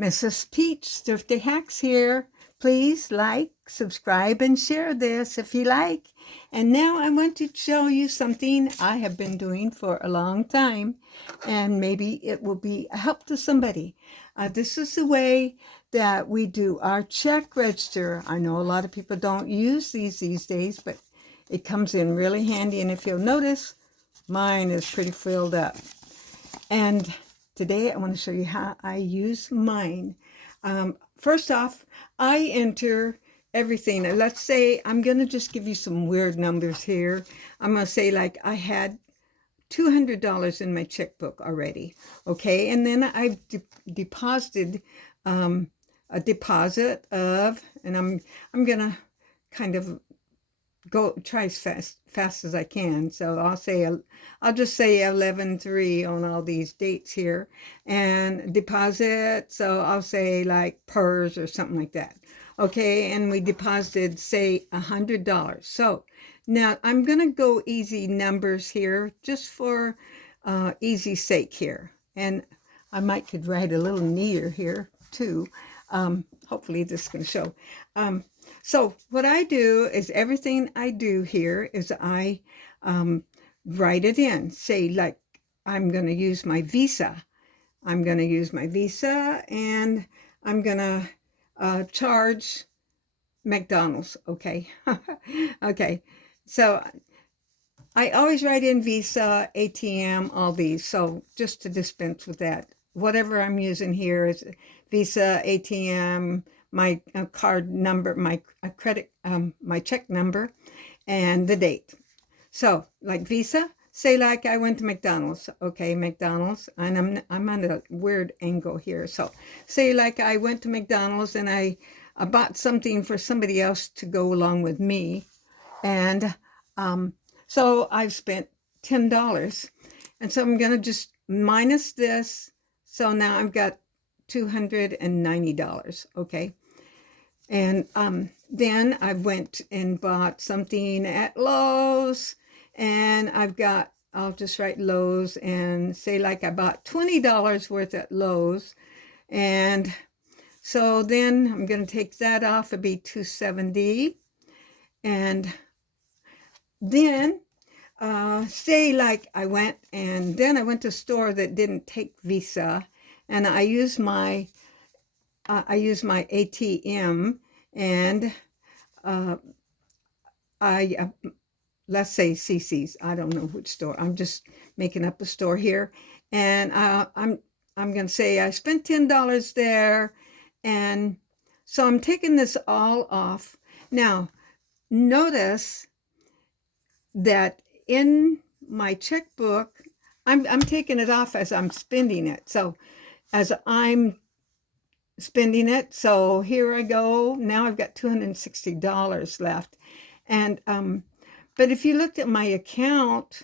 Mrs. Peach Thrifty Hacks here. Please like, subscribe, and share this if you like. And now I want to show you something I have been doing for a long time, and maybe it will be a help to somebody. This is the way that we do our check register. I know a lot of people don't use these days, but it comes in really handy. And if you'll notice, mine is pretty filled up. And today I want to show you how I use mine. First off, I enter everything. Let's say I'm going to just give you some weird numbers here. I'm going to say like I had $200 in my checkbook already. Okay, and then I've deposited a deposit of, and I'm going to kind of go try as fast as I can. So I'll just say 11/3 on all these dates here, and deposit. So I'll say like PERS or something like that. Okay, and we deposited say $100. So now I'm gonna go easy numbers here just for easy sake here, and I might could write a little neater here too. Hopefully this can show. So what I do is everything I do here is I write it in. Say like I'm going to use my Visa. I'm going to use my Visa and I'm going to charge McDonald's. Okay. Okay. So I always write in Visa, ATM, all these. So just to dispense with that, whatever I'm using here is Visa, ATM, my card number, my credit, my check number, and the date. So like Visa, say like I went to McDonald's. Okay, McDonald's, and I'm on a weird angle here. So say like I went to McDonald's and I bought something for somebody else to go along with me, and so I've spent $10, and so I'm gonna just minus this. So now I've got $290. Okay. And then I went and bought something at Lowe's, and I'll just write Lowe's and say like I bought $20 worth at Lowe's. And so then I'm going to take that off. It'd be $270. And then say like I went to a store that didn't take Visa, and I use my ATM, and let's say CC's. I don't know which store. I'm just making up a store here, and I'm going to say I spent $10 there, and so I'm taking this all off. Now, notice that in my checkbook, I'm taking it off as I'm spending it. So as I'm spending it, so here I go. Now I've got $260 left. And but if you looked at my account,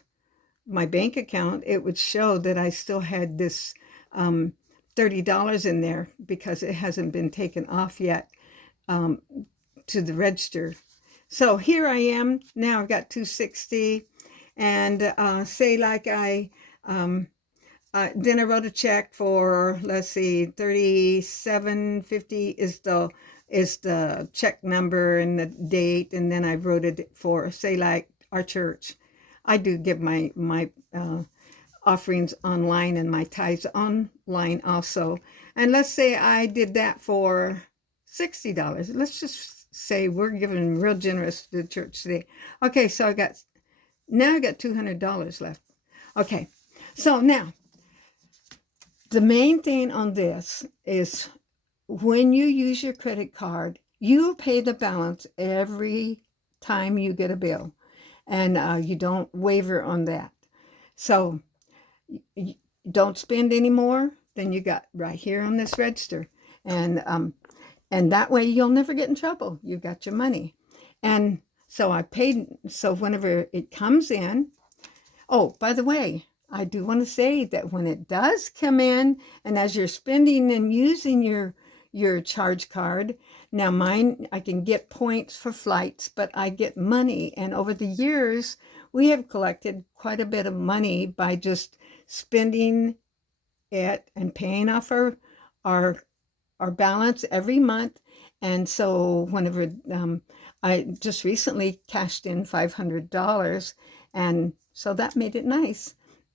my bank account, it would show that I still had this $30 in there because it hasn't been taken off yet to the register. So here I am. Now I've got $260, and say like then I wrote a check for, let's see, $37.50 is the check number and the date, and then I wrote it for, say like our church. I do give my offerings online and my tithes online also. And let's say I did that for $60. Let's just say we're giving real generous to the church today. Okay, so I got $200 left. Okay, so now the main thing on this is when you use your credit card, you pay the balance every time you get a bill, and you don't waver on that. So you don't spend any more than you got right here on this register, and that way you'll never get in trouble. You got your money. And so I paid, so whenever it comes in, oh, by the way, I do want to say that when it does come in, and as you're spending and using your charge card, now mine, I can get points for flights, but I get money. And over the years, we have collected quite a bit of money by just spending it and paying off our our balance every month. And so whenever I just recently cashed in $500, and so that made it nice.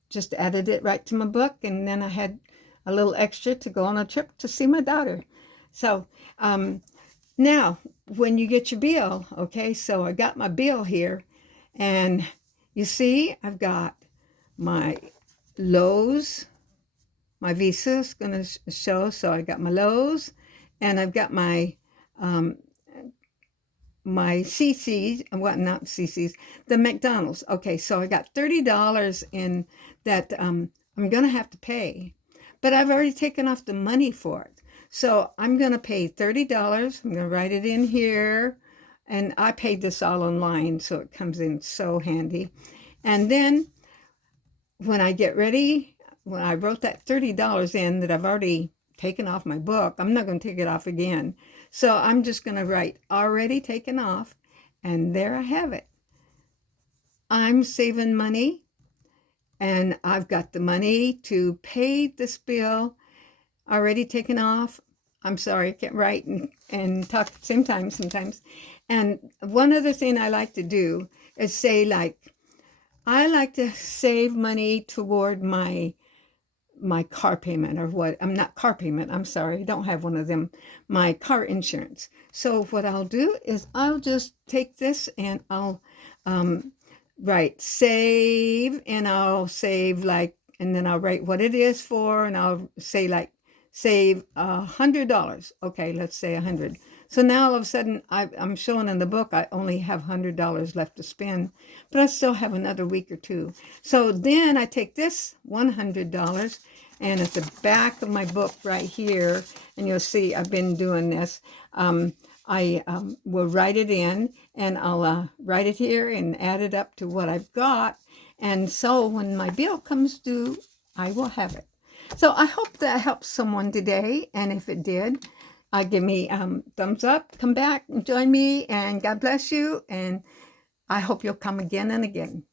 Just added it right to my book, and then I had a little extra to go on a trip to see my daughter. So now, when you get your bill, okay, so I got my bill here, and you see I've got my Lowe's, my Visa is going to show, so I got my Lowe's, and I've got my my CC's, well, not CC's, the McDonald's. Okay, so I got $30 in that I'm going to have to pay, but I've already taken off the money for it. So I'm going to pay $30. I'm going to write it in here, and I paid this all online, so it comes in so handy. And then when I get ready, when I wrote that $30 in that I've already taken off my book, I'm not going to take it off again. So I'm just going to write already taken off, and there I have it. I'm saving money, and I've got the money to pay this bill already taken off. I'm sorry, I can't write and talk at the same time sometimes. And one other thing I like to do is say, like, I like to save money toward my car payment, or what, I'm not car payment, I'm sorry, I don't have one of them, my car insurance. So what I'll do is I'll just take this and I'll write save, and I'll save like, and then I'll write what it is for, and I'll say like save $100. Okay, let's say 100. So now all of a sudden I'm showing in the book I only have $100 left to spend, but I still have another week or two. So then I take this $100, and at the back of my book right here, and you'll see I've been doing this, I will write it in, and I'll write it here and add it up to what I've got. And so when my bill comes due, I will have it. So I hope that helps someone today, and if it did, give me thumbs up, come back and join me, and God bless you, and I hope you'll come again and again.